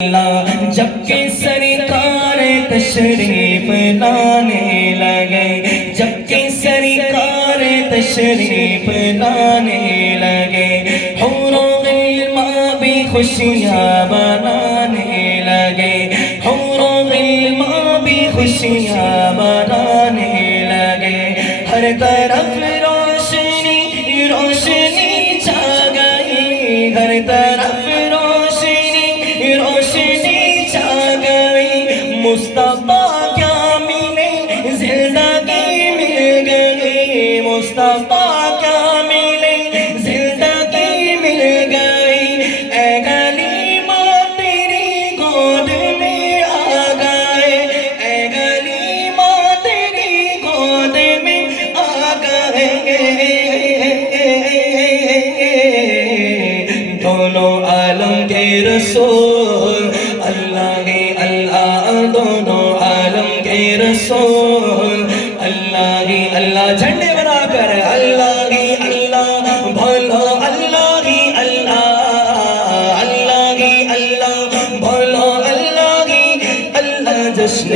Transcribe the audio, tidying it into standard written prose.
جب کہ سرکار تشریف لانے لگے، جب کہ سرکار تشریف لانے لگے، حور و غلمان بھی خوشیاں منانے لگے، حور و غلمان بھی خوشیاں منانے لگے، ہر طرف روشنی روشنی چھا گئی، ہر طرف روشنی چھا گئی، مصطفیٰ کیا ملے زندگی مل گئی، مصطفیٰ کیا ملے زندگی مل گئی، اے غلیمہ تیری گود میں آ گئے، اے غلیمہ تیری گود میں آ گئے، دونوں عالم کے رسول اللہ ہی اللہ، دونوں عالم کے رسول اللہ ہی اللہ، جھنڈے بنا کر اللہ ہی اللہ بولو، اللہ ہی اللہ، اللہ ہی اللہ بولو، اللہ ہی اللہ، جشن